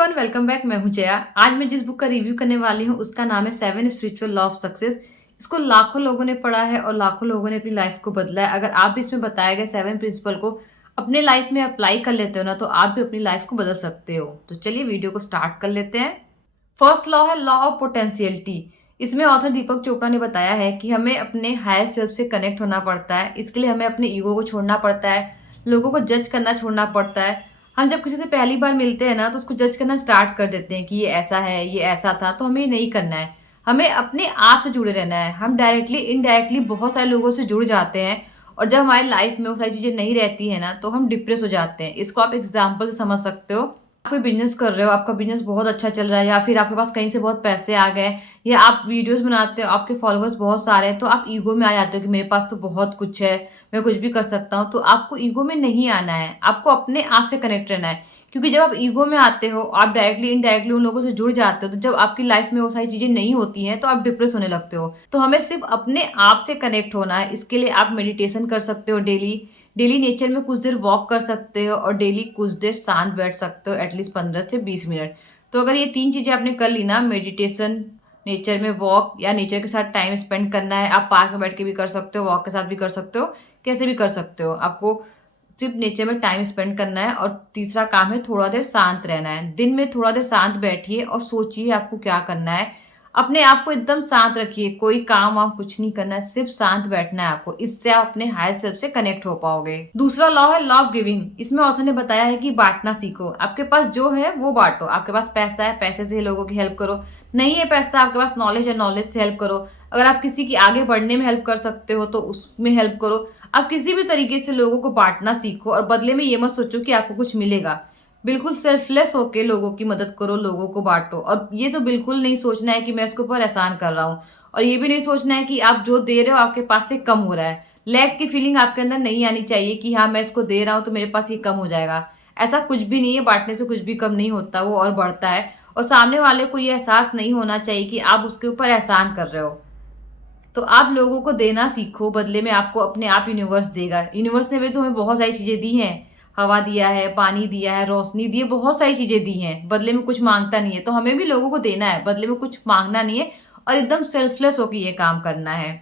Everyone, welcome back. मैं हूं जया। आज मैं जिस बुक का रिव्यू करने वाली हूं उसका नाम है 7 स्पिरिचुअल लॉ ऑफ सक्सेस। इसको लाखों लोगों ने पढ़ा है और लाखों लोगों ने अपनी लाइफ को बदला है। अगर आप भी इसमें बताए गए 7 प्रिंसिपल को अपने लाइफ में अप्लाई कर लेते हो ना, तो आप भी अपनी लाइफ को बदल सकते हो। तो चलिए वीडियो को स्टार्ट कर लेते हैं। फर्स्ट लॉ है लॉ ऑफ पोटेंशियलिटी। इसमें ऑथर दीपक चोपड़ा ने बताया है कि हमें अपने हायर सेल्फ से कनेक्ट होना पड़ता है। इसके लिए हमें अपने ईगो को छोड़ना पड़ता है, लोगों को जज करना छोड़ना पड़ता है। हम जब किसी से पहली बार मिलते हैं ना, तो उसको जज करना स्टार्ट कर देते हैं कि ये ऐसा है, ये ऐसा था। तो हमें ये नहीं करना है, हमें अपने आप से जुड़े रहना है। हम डायरेक्टली इनडायरेक्टली बहुत सारे लोगों से जुड़ जाते हैं, और जब हमारी लाइफ में वो सारी चीजें नहीं रहती है ना, तो हम डिप्रेस हो जाते हैं। इसको आप एग्जाम्पल से समझ सकते हो। आप कोई बिजनेस कर रहे हो, आपका बिजनेस बहुत अच्छा चल रहा है, या फिर आपके पास कहीं से बहुत पैसे आ गए, या आप वीडियोस बनाते हो, आपके फॉलोअर्स बहुत सारे हैं, तो आप ईगो में आ जाते हो कि मेरे पास तो बहुत कुछ है, मैं कुछ भी कर सकता हूँ। तो आपको ईगो में नहीं आना है, आपको अपने आप से कनेक्ट रहना है। क्योंकि जब आप ईगो में आते हो, आप डायरेक्टली इनडायरेक्टली उन लोगों से जुड़ जाते हो, तो जब आपकी लाइफ में वो सारी चीजें नहीं होती हैं, तो आप डिप्रेस होने लगते हो। तो हमें सिर्फ अपने आप से कनेक्ट होना है। इसके लिए आप मेडिटेशन कर सकते हो, डेली डेली नेचर में कुछ देर वॉक कर सकते हो, और डेली कुछ देर शांत बैठ सकते हो, एटलीस्ट 15 से 20 मिनट। तो अगर ये 3 चीजें आपने कर ली ना, मेडिटेशन, नेचर में वॉक, या नेचर के साथ टाइम स्पेंड करना है, आप पार्क में बैठ के भी कर सकते हो, वॉक के साथ भी कर सकते हो, कैसे भी कर सकते हो। आपको सिर्फ नेचर में टाइम स्पेंड करना है। और तीसरा काम है थोड़ा देर शांत रहना है। दिन में थोड़ा देर शांत बैठिए और सोचिए आपको क्या करना है। अपने आप को एकदम शांत रखिए, कोई काम आप कुछ नहीं करना है, सिर्फ शांत बैठना है आपको। इससे आप अपने हायर सेल्फ से कनेक्ट हो पाओगे। दूसरा लॉ है लॉ ऑफ गिविंग। इसमें ऑथर ने बताया है कि बांटना सीखो। आपके पास जो है वो बांटो। आपके पास पैसा है, पैसे से लोगों की हेल्प करो। नहीं है पैसा, आपके पास नॉलेज है, नॉलेज से हेल्प करो। अगर आप किसी की आगे बढ़ने में हेल्प कर सकते हो तो उसमें हेल्प करो। आप किसी भी तरीके से लोगों को बांटना सीखो, और बदले में ये मत सोचो कि आपको कुछ मिलेगा। बिल्कुल सेल्फलेस होके लोगों की मदद करो, लोगों को बांटो। और ये तो बिल्कुल नहीं सोचना है कि मैं इसके ऊपर एहसान कर रहा हूँ, और ये भी नहीं सोचना है कि आप जो दे रहे हो आपके पास से कम हो रहा है। लैक की फीलिंग आपके अंदर नहीं आनी चाहिए कि हाँ मैं इसको दे रहा हूँ तो मेरे पास ये कम हो जाएगा। ऐसा कुछ भी नहीं है, बांटने से कुछ भी कम नहीं होता, वो और बढ़ता है। और सामने वाले को ये एहसास नहीं होना चाहिए कि आप उसके ऊपर एहसान कर रहे हो। तो आप लोगों को देना सीखो, बदले में आपको अपने आप यूनिवर्स देगा। यूनिवर्स ने भी तो हमें बहुत सारी चीजें दी हैं। हवा दिया है, पानी दिया है, रोशनी दी है, बहुत सारी चीजें दी हैं। बदले में कुछ मांगता नहीं है, तो हमें भी लोगों को देना है, बदले में कुछ मांगना नहीं है, और एकदम सेल्फलेस होकर ये काम करना है।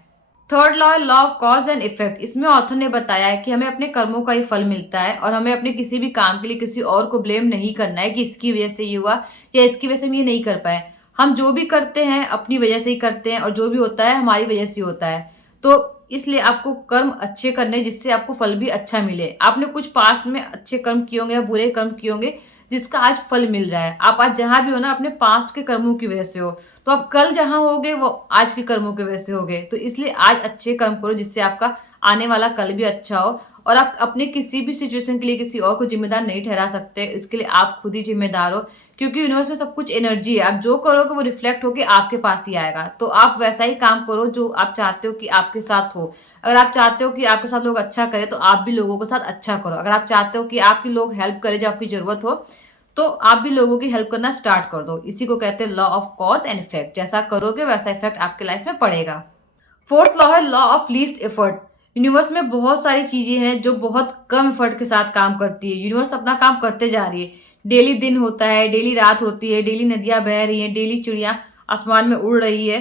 थर्ड लॉ है law of cause and effect. इसमें ऑथर ने बताया है कि हमें अपने कर्मों का ही फल मिलता है, और हमें अपने किसी भी काम के लिए किसी और को ब्लेम नहीं करना है कि इसकी वजह से ये हुआ, या इसकी वजह से हम ये नहीं कर पाए। हम जो भी करते हैं अपनी वजह से ही करते हैं, और जो भी होता है हमारी वजह से होता है। तो इसलिए आपको कर्म अच्छे करने, जिससे आपको फल भी अच्छा मिले। आपने कुछ पास्ट में अच्छे कर्म किए होंगे या बुरे कर्म किए होंगे, जिसका आज फल मिल रहा है। आप आज जहां भी हो ना, अपने पास्ट के कर्मों की वजह से हो। तो आप कल जहां होगे वो आज के कर्मों की वजह से होगे। तो इसलिए आज अच्छे कर्म करो, जिससे आपका आने वाला कल भी अच्छा हो। और आप अपने किसी भी सिचुएशन के लिए किसी और को जिम्मेदार नहीं ठहरा सकते। इसके लिए आप खुद ही जिम्मेदार हो, क्योंकि यूनिवर्स में सब कुछ एनर्जी है। आप जो करोगे वो रिफ्लेक्ट होकर आपके पास ही आएगा। तो आप वैसा ही काम करो जो आप चाहते हो कि आपके साथ हो। अगर आप चाहते हो कि आपके साथ लोग अच्छा करें, तो आप भी लोगों के साथ अच्छा करो। अगर आप चाहते हो कि आपकी लोग हेल्प करें जब आपकी जरूरत हो, तो आप भी लोगों की हेल्प करना स्टार्ट कर दो। इसी को कहते हैं law of cause and effect. जैसा करोगे वैसा इफेक्ट आपके लाइफ में पड़ेगा। फोर्थ लॉ है law of least effort. Universe में बहुत सारी चीजें हैं जो बहुत कम एफर्ट के साथ काम करती है। यूनिवर्स अपना काम करते जा रही है। डेली दिन होता है, डेली रात होती है, डेली नदियां बह रही हैं, डेली चिड़िया आसमान में उड़ रही है।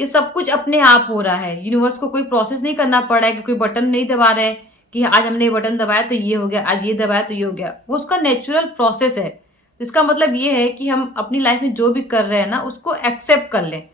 ये सब कुछ अपने आप हो रहा है। यूनिवर्स को कोई प्रोसेस नहीं करना पड़ा है, कि कोई बटन नहीं दबा रहे हैं कि आज हमने ये बटन दबाया तो ये हो गया, आज ये दबाया तो ये हो गया। वो उसका नेचुरल प्रोसेस है। इसका मतलब ये है कि हम अपनी लाइफ में जो भी कर रहे हैं ना, उसको एक्सेप्ट कर लें।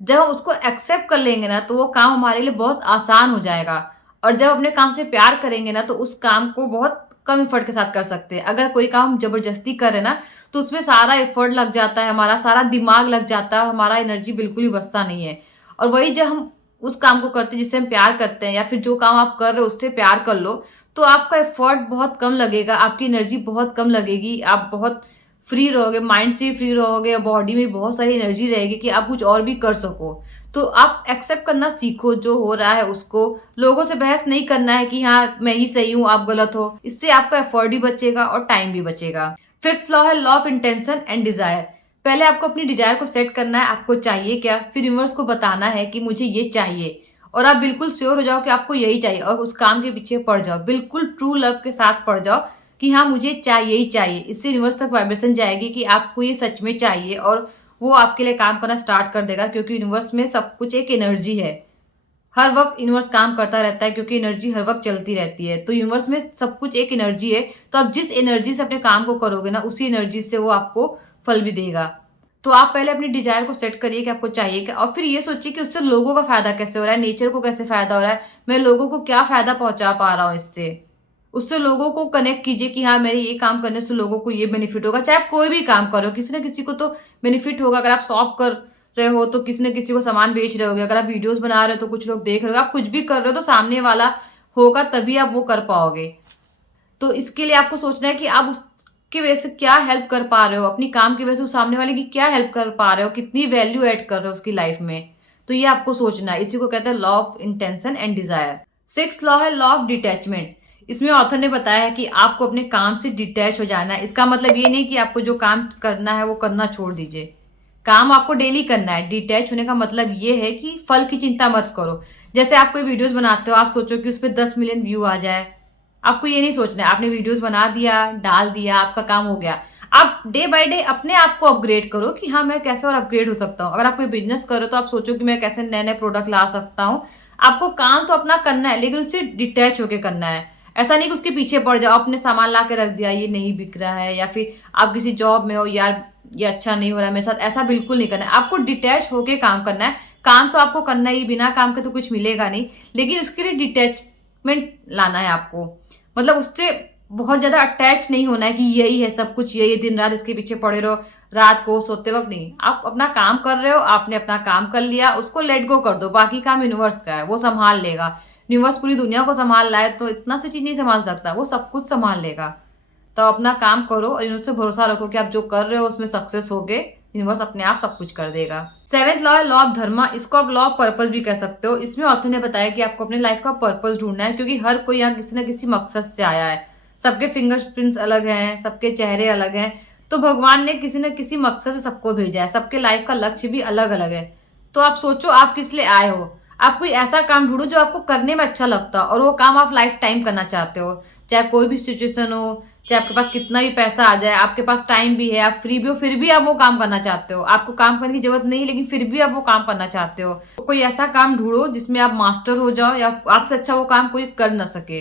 जब हम उसको एक्सेप्ट कर लेंगे ना, तो वो काम हमारे लिए बहुत आसान हो जाएगा। और जब अपने काम से प्यार करेंगे ना, तो उस काम को बहुत कम एफर्ट के साथ कर सकते हैं। अगर कोई काम हम जबरदस्ती कर रहे हैं ना, तो उसमें सारा एफर्ट लग जाता है, हमारा सारा दिमाग लग जाता है, हमारा एनर्जी बिल्कुल ही बचता नहीं है। और वही जब हम उस काम को करते हैं जिससे हम प्यार करते हैं, या फिर जो काम आप कर रहे हो उससे प्यार कर लो, तो आपका एफर्ट बहुत कम लगेगा, आपकी एनर्जी बहुत कम लगेगी, आप बहुत फ्री रहोगे, माइंड से फ्री रहोगे, और बॉडी में बहुत सारी एनर्जी रहेगी कि आप कुछ और भी कर सको। तो आप एक्सेप्ट करना सीखो जो हो रहा है उसको। लोगों से बहस नहीं करना है कि हाँ मैं ही सही हूँ आप गलत हो। इससे आपका एफर्ट भी बचेगा और टाइम भी बचेगा। फिफ्थ लॉ है law of intention and desire. पहले आपको अपनी डिजायर को सेट करना है, आपको चाहिए क्या, फिर यूनिवर्स को बताना है कि मुझे ये चाहिए, और आप बिल्कुल श्योर हो जाओ कि आपको यही चाहिए, और उस काम के पीछे पड़ जाओ, बिल्कुल ट्रू लव के साथ पड़ जाओ। कि हाँ मुझे चाहिए ही चाहिए, इससे यूनिवर्स तक वाइब्रेशन जाएगी कि आपको ये सच में चाहिए और वो आपके लिए काम करना स्टार्ट कर देगा, क्योंकि यूनिवर्स में सब कुछ एक एनर्जी है। हर वक्त यूनिवर्स काम करता रहता है क्योंकि एनर्जी हर वक्त चलती रहती है। तो यूनिवर्स में सब कुछ एक एनर्जी है। तो आप जिस एनर्जी से अपने काम को करोगे ना, उसी एनर्जी से वो आपको फल भी देगा। तो आप पहले अपनी डिजायर को सेट करिए कि आपको चाहिए क्या, और फिर ये सोचिए कि उससे लोगों का फायदा कैसे हो रहा है, नेचर को कैसे फायदा हो रहा है, मैं लोगों को क्या फायदा पहुंचा पा रहा हूँ इससे। उससे लोगों को कनेक्ट कीजिए कि हाँ मेरे ये काम करने से लोगों को ये बेनिफिट होगा। चाहे आप कोई भी काम करो, किसी न किसी को तो बेनिफिट होगा। अगर आप शॉप कर रहे हो तो किसी न किसी को सामान बेच रहे होगे, अगर आप वीडियोस बना रहे हो तो कुछ लोग देख रहे हो, आप कुछ भी कर रहे हो तो सामने वाला होगा, तभी आप वो कर पाओगे। तो इसके लिए आपको सोचना है कि आप उसकी वजह से क्या हेल्प कर पा रहे हो, अपनी काम की वजह से उस सामने वाले की क्या हेल्प कर पा रहे हो, कितनी वैल्यू ऐड कर रहे हो उसकी लाइफ में। तो ये आपको सोचना है। इसी को कहते हैं law of intention and desire. Sixth law है लॉ ऑफ डिटैचमेंट। इसमें ऑथर ने बताया है कि आपको अपने काम से डिटैच हो जाना है। इसका मतलब ये नहीं कि आपको जो काम करना है वो करना छोड़ दीजिए, काम आपको डेली करना है। डिटैच होने का मतलब ये है कि फल की चिंता मत करो। जैसे आप कोई वीडियोस बनाते हो, आप सोचो कि उस पर 10 मिलियन व्यू आ जाए। आपको ये नहीं सोचना है, आपने वीडियोस बना दिया, डाल दिया, आपका काम हो गया। आप डे बाय डे अपने आप को अपग्रेड करो कि हाँ मैं कैसे और अपग्रेड हो सकता हूँ। अगर आप कोई बिजनेस करो तो आप सोचो कि मैं कैसे नए नए प्रोडक्ट ला सकता हूँ। आपको काम तो अपना करना है, लेकिन उससे डिटैच होकर करना है। ऐसा नहीं कि उसके पीछे पड़ जाओ, अपने सामान ला के रख दिया, ये नहीं बिक रहा है, या फिर आप किसी जॉब में हो, यार ये अच्छा नहीं हो रहा है मेरे साथ, ऐसा बिल्कुल नहीं करना है। आपको डिटैच होके काम करना है। काम तो आपको करना ही, बिना काम के तो कुछ मिलेगा नहीं, लेकिन उसके लिए डिटैचमेंट लाना है आपको। मतलब उससे बहुत ज्यादा अटैच नहीं होना है कि यही है सब कुछ, यही दिन रात इसके पीछे पड़े रहो, रात को सोते वक्त नहीं। आप अपना काम कर रहे हो, आपने अपना काम कर लिया, उसको लेट गो कर दो। बाकी काम यूनिवर्स का है, वो संभाल लेगा। यूनिवर्स पूरी दुनिया को संभाल रहा है तो इतना सी चीज नहीं संभाल सकता, वो सब कुछ संभाल लेगा। तो अपना काम करो और यूनिवर्स पे भरोसा रखो कि आप जो कर रहे हो उसमें सक्सेस होगे। यूनिवर्स अपने आप सब कुछ कर देगा। सेवेंथ लॉ है लॉ ऑफ धर्मा। इसको आप लॉ ऑफ पर्पस भी कह सकते हो। इसमें ऑथर ने बताया कि आपको अपने लाइफ का पर्पस ढूंढना है, क्योंकि हर कोई यहाँ किसी न किसी मकसद से आया है। सबके फिंगरप्रिंट्स अलग हैं, सबके चेहरे अलग हैं। तो भगवान ने किसी न किसी मकसद से सबको भेजा है। सबके लाइफ का लक्ष्य भी अलग अलग है। तो आप सोचो आप किस लिए आए हो। आप कोई ऐसा काम ढूंढो जो आपको करने में अच्छा लगता हो और वो काम आप लाइफ टाइम करना चाहते हो। चाहे कोई भी सिचुएशन हो, चाहे आपके पास कितना भी पैसा आ जाए, आपके पास टाइम भी है, आप फ्री भी हो, फिर भी आप वो काम करना चाहते हो। आपको काम करने की जरूरत नहीं, लेकिन फिर भी आप वो काम करना चाहते हो। तो कोई ऐसा काम ढूंढो जिसमें आप मास्टर हो जाओ, या आपसे अच्छा वो काम कोई कर ना सके।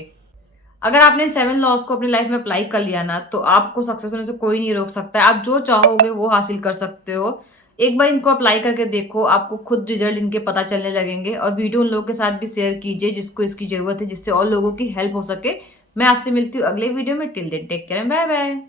अगर आपने 7 लॉज को अपनी लाइफ में अप्लाई कर लिया ना, तो आपको सक्सेस होने से कोई नहीं रोक सकता है। आप जो चाहोगे वो हासिल कर सकते हो। एक बार इनको अप्लाई करके देखो, आपको खुद रिजल्ट इनके पता चलने लगेंगे। और वीडियो उन लोगों के साथ भी शेयर कीजिए जिसको इसकी जरूरत है, जिससे और लोगों की हेल्प हो सके। मैं आपसे मिलती हूँ अगले वीडियो में। Till then take care, bye bye.